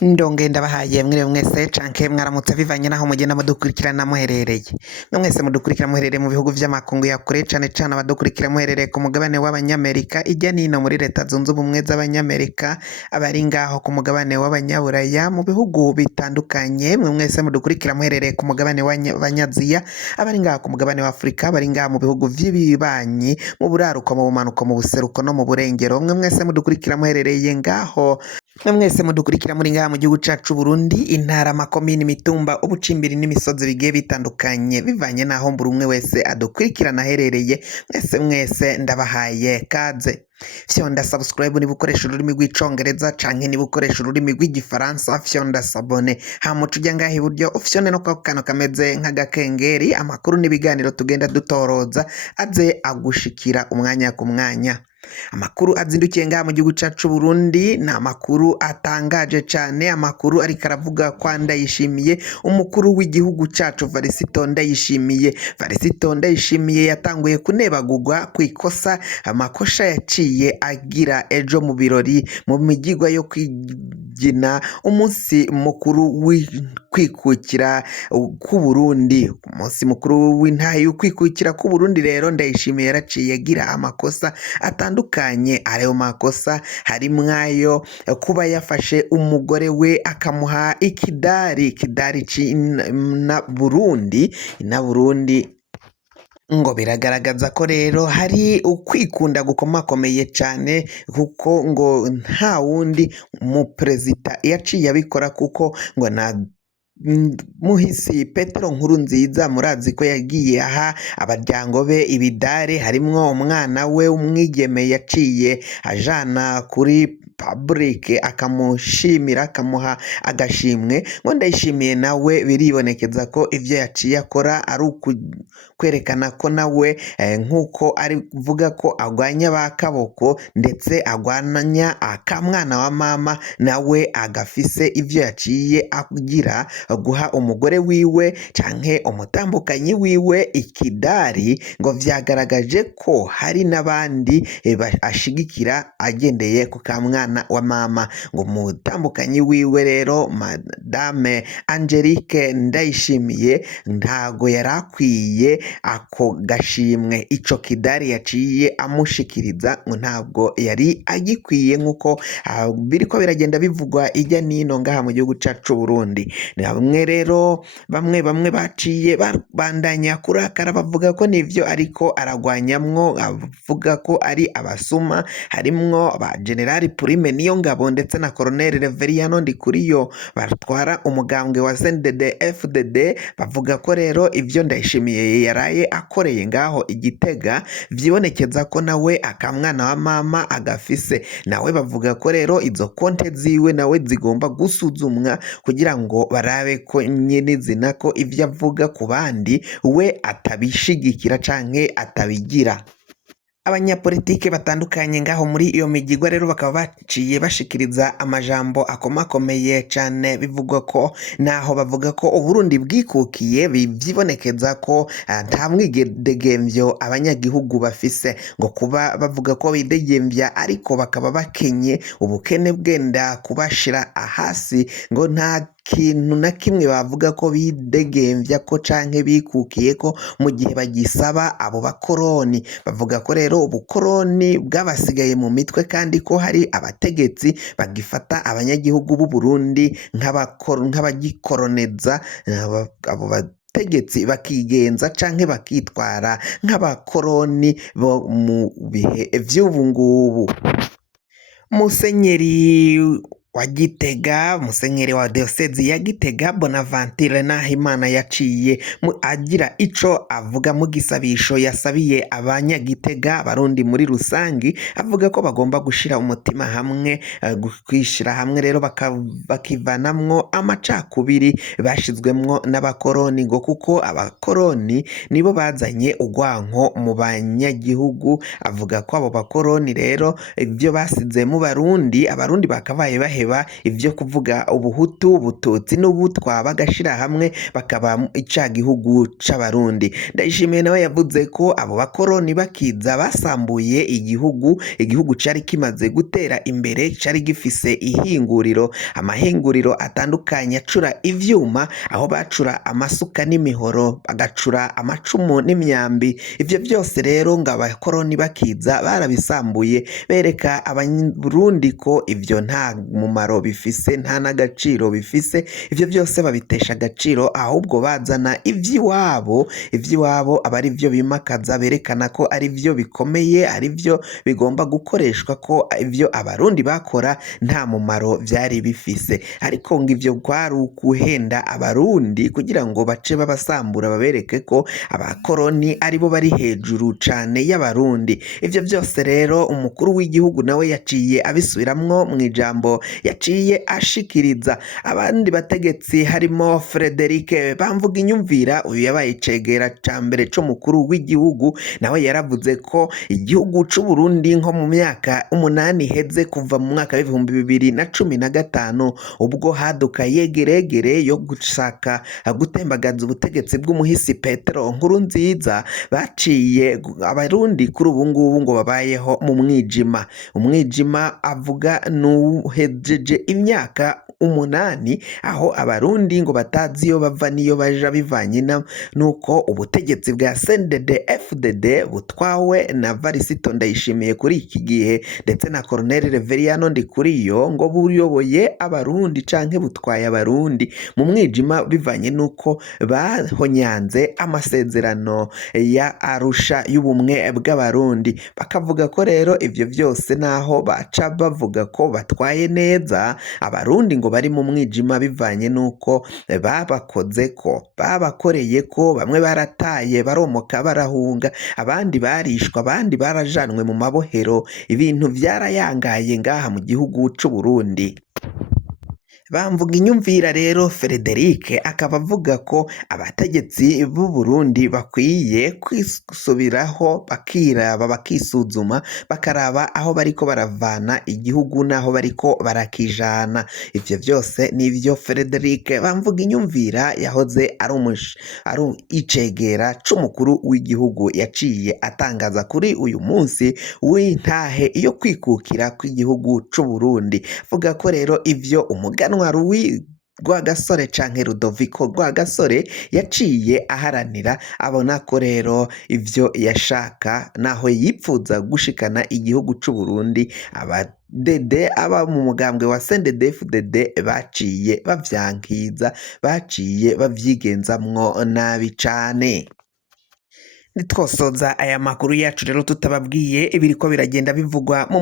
Ndonge ndabahaye mwiriwe mwese canke mwaramutse bivanye naho mugenda mudukurikirana muherereye. Mwese mudukurikira muherereye mu bihugu vy'amakungu ya kure cane cane abadukurikira muherereye ku mugabane w'abanyamerika irya nino muri leta zunze ubumwe z'abanyamerika, abari ngaho ku mugabane w'abanyaburaya mu bihugu bitandukanye, mwese mudukurikira muherereye ku mugabane w'abanyaziya, abari ngaho ku mugabane w'Afrika, abari ngaho mu bihugu vy'ibibanyi, mu buraruko, mu bumanuko, mu buseruko no mu burengero, mwese mudukurikira muherereye ngaho mwese mudukurikira muri ngaha mu gihugu cacu Burundi, intara, amakomine, imitumba, ubucimbiri n'imisozi bigiye bitandukanye bivanye naho buri umwe wese adukurikirana aherereye. Mwese ndabahaye kaze. Fyonda subscribe niba ukoresha ururimi rw'icongereza canke niba ukoresha ururimi rw'igifaransa, fyonda sabone hama uja ngaha iburyo ufyone no kwa kano kameze nk'agakengeri, amakuru n'ibiganiro tugenda dutoroza aze agushikira umwanya ku mwanya. Amakuru azindukiye ngaha mu gihugu cacu Burundi ni amakuru atangaje cane, amakuru ariko aravuga kwa Ndayishimiye, umukuru w'igihugu cacu Varisito Ndayishimiye. Varisito Ndayishimiye yatanguye kunebagurwa kw'ikosa amakosha yaciye agira ejo mu birori mu migigwa yo kwigina umunsi mukuru w'ukwikukira k'Uburundi. Umunsi mukuru w'intahe y'ukwikukira k'Uburundi rero Ndayishimiye yaraciye agira amakosa atandukanye. Ayo makosa harimwo ayo kuba yafashe umugore we akamuha ikidari na Burundi ngo biragaragaza ko rero hari ukwikunda gukomakomeye cane, kuko ngo nta wundi mu perezida yaciye abikora, kuko ngo na muhisi Petero Nkurunziza murazi ko yagiye aha abaryango be ibidare, harimwo umwana we umwigeme yaciye ajana kuri public akamushimira akamuha agashimwe. Ngo Ndayishimiye nawe biribonekeza ko ivyo yaciye akora ari kwerekana ko nawe nk'uko ari vuga ko agwanya ba kaboko ndetse agwanya akamwana wa mama, nawe agafise ivyo yaciye agira guha umugore wiwe canke umutambukanyi wiwe ikidari, ngo vyagaragaje ko hari n'abandi ashigikira agendeye ku kamwana wa mama. Ngo umutambukanyi wiwe rero Madame Angelique Ndayishimiye ntago yarakwiye ako gashimwe, ico kidari yaciye amushikiriza ngo ntabwo yari agikwiye, nk'uko biriko biragenda bivugwa ijya nino ngaha mu gihugu cacu Burundi. Bamwe rero bamwe baciye bandanya kurakara bavuga ko nivyo ariko aragwanyamwo, avuga ko ari abasuma, harimwo ba General Prime Niyongabo ndetse na Colonel Reveriyano Ndikuriyo batwara umugambwe wa CNDD FDD. bavuga ko rero ivyo Ndayishimiye yaraye akoreye ngaho Igitega vyibonekeza ko nawe akamwana wa mama agafise, nawe bavuga ko rero izo konte ziwe nawe zigomba gusuzumwa kugira ngo barabe ko nyene zina ko ivyo avuga ku bandi we atabishigikira canke atabigira. Abanyapolitike batandukanye ngaho muri iyo migigwa rero bakaba baciye bashikiriza amajambo akomakomeye cane, bivugwa ko naho bavuga ko Uburundi bwikukiye vyibonekeza ko nta mwidegemvyo abanyagihugu bafise, ngo kuba bavuga ko bidegemvya ariko bakaba bakenye, ubukene bwenda kubashira hasi, ngo nta kintu na kimwe bavuga ko bidegemvya ko canke bikukiye ko mu gihe bagisaba abo bakoroni. Bavuga ko rero ubukoroni bwabasigaye mu mitwe, kandi ko hari abategetsi bagifata abanyagihugu b'u Burundi nk'abagikoroneza, abo bategetsi bakigenza canke bakitwara nk'abakoroni bo mu bihe vy'ubu ngubu. Musenyeri wa Gitega, musenyeri wa diocese ya Gitega Bonaventure Nahimana yaciye agira ico avuga mu gisabisho yasabiye abanyagitega barundi muri rusangi, avuga ko bagomba gushira umutima hamwe, kwishira hamwe rero bakivanamwo amacakubiri bashizwemwo n'abakoroni, ngo kuko abakoroni nibo bazanye ugwanko mu banyagihugu. Avuga ko abo bakoroni rero ivyo basize mu Barundi, abarundi bakabaye bagaheba ivyo kuvuga ubuhutu, ubututsi n'ubutwa bagashira hamwe bakaba ica gihugu c'abarundi. Ndayishimiye nawe yavuze ko abo bakoroni bakiza basambuye igihugu cari kimaze gutera imbere, cari gifise ihinguriro, amahinguriro atandukanye acura ivyuma, aho bacura amasuka n'imihoro, bagacura amacumu n'imyambi. Ivyo byose rero ngo abakoroni bakiza barabisambuye, bereka Abarundi ko ivyo nta mumaro bifise, nta n'agaciro bifise. Ivyo byose babitesha agaciro, ahubwo bazana ivy'iwabo aba ari vyo bimakaza, berekana ko ari vyo bikomeye, ari vyo bigomba gukoreshwa, ko ivyo abarundi bakora nta mumaro vyari bifise. Ariko ngo ivyo kwari ukuhenda abarundi kugira ngo bace babasambura, babereke ko abakoroni aribo bari hejuru cane y'abarundi. Ivyo byose rero umukuru w'igihugu nawe yaciye abisubiramwo mu ijambo yaciye ashikiriza. Abandi bategetsi harimo Frederic Bamvuginyumvira, uyu yabaye icegera ca mbere c'umukuru w'igihugu, nawe yaravuze ko igihugu c'u Burundi nko mu myaka 8 iheze, kuva mu mwaka w'ibihumbi 2015 ubwo haduka yegeregere yo gushaka gutembagaza ubutegetsi bw'umuhisi Petero Nkurunziza, baciye abarundi kuri ubu ngubu ngo babayeho mu mwijima. Umwijima avuga nuhejeje imyaka 8, aho abarundi ngo batazi iyo bava niyo baja, bivanye nuko ubutegetsi bwa CNDD-FDD butwawe na Varisito Ndayishimiye kuri iki gihe, ndetse na Colonel Reveriyano Ndikuriyo, ngo buyoboye abarundi canke butwaye abarundi mu mwijima, bivanye nuko bahonyanze amasezerano ya Arusha y'ubumwe bw'abarundi. Bakavuga ko rero ivyo byose naho baca bavuga ko batwaye neza abarundi, ngo bari mu mwijima, bivanye nuko babakoreye ko bamwe barataye baromoka barahunga, abandi barishwa, abandi barajanwe mu mabohero. Ibintu vyarayangaye ngaha mu gihugu c'u Burundi. Bamvuginyumvira rero Frederic akaba avuga ko abategetsi b'u Burundi bakwiye kwisubiraho, bakiraba, bakisuzuma, bakaraba aho bariko baravana igihugu naho bariko barakijana. Ivyo byose nivyo Frederic Bamvuginyumvira yahoze ari icegera c'umukuru w'igihugu yaciye atangaza kuri uyu munsi w'intahe yo kwikukira kw'igihugu c'u Burundi. Vuga ko rero ivyo umuganwa Rwagasore canke Rudoviko Rwagasore yaciye aharanira, abona ko rero ivyo yashaka naho yipfuza gushikana igihugu c'u Burundi, aba mu mugambwe wa CNDD-FDD baciye bavyankiza, baciye bavyigenzamwo nabi cane. Nitwosoza aya makuru yacu rero tutababwiye ibiriko biragenda bivugwa mu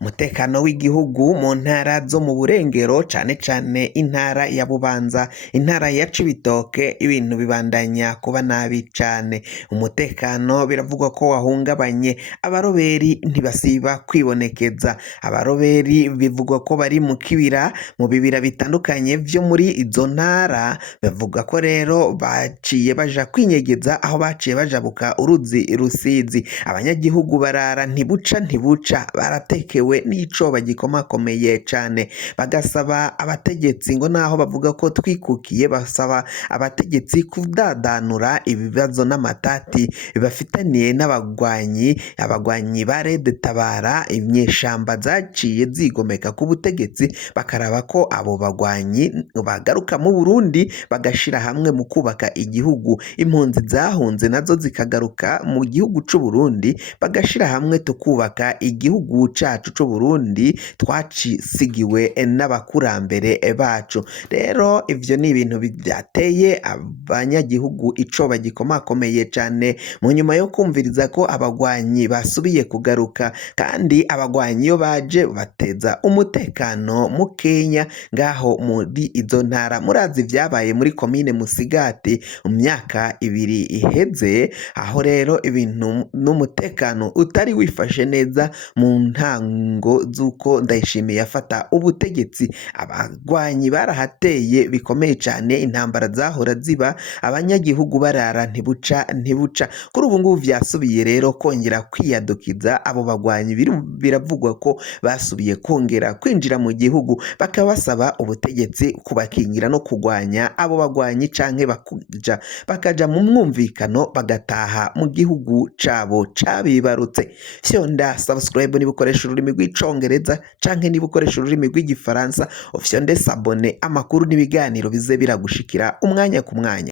umutekano w'igihugu mu ntara zo mu burengero, cane cane intara ya Bubanza, intara ya Cibitoke, ibintu bibandanya kuba nabi cane. Umutekano biravugwa ko wahungabanye, abaroberi ntibasiba kwibonekeza. Abaroberi bivugwa ko bari mu bibira bitandukanye vyo muri izo ntara. Bavuga ko rero baciye baja kwinyegeza aho baciye bajabuka uruzi Rusizi. Abanyagihugu barara ntibuca baratekewe n'icoba gikomakomeye cane. Bagasaba abategetsi, ngo naho bavuga ko twikukiye, basaba abategetsi kudadanura ibibazo n'amatati bafitaniye abagwanyi ba Red Tabara, inyeshamba zaciye zigomeka ku butegetsi, bakaraba ko abo bagwanyi bagaruka mu Burundi bagashira hamwe mu kubaka igihugu. Impunzi zahunze nazo zikagaruka mu gihugu c'u Burundi, bagashira hamwe tukubaka igihugu cacu c'u Burundi twacisigiwe n'abakurambere bacu. Rero ivyo ni ibintu byateye abanyagihugu icoba gikomakomeye cane, mu nyuma yo kumviriza ko abagwanyi basubiye kugaruka, kandi abagwanyi iyo baje bateza umutekano mukenya ngaho muri izo ntara. Murazi vyabaye muri komine Musigati mu myaka 2 iheze. iheze, aho rero ibintu n'umutekano utari wifashe neza mu ntango z'uko Ndayishimiye yafata ubutegetsi. Abagwanyi barahateye bikomeye cyane, intambara zahora ziba, abanyagihugu barara ntibuca. Kuri ubu ngubu vyasubiye rero kongera kwiyadukiza, abo bagwanyi biravugwa ko basubiye kongera kwinjira mu gihugu, bakaba basaba ubutegetsi kubakingira no kugwanya abo bagwanyi canke bakaja mu mwumvikano bagataha mu gihugu cabo cabibarutse. Fyonda subscribe niba ukoresha ururimi rw'icongereza canke niba ukoresha ururimi rw'igifaransa, ufyonde sabone, amakuru n'ibiganiro bize biragushikira umwanya ku mwanya.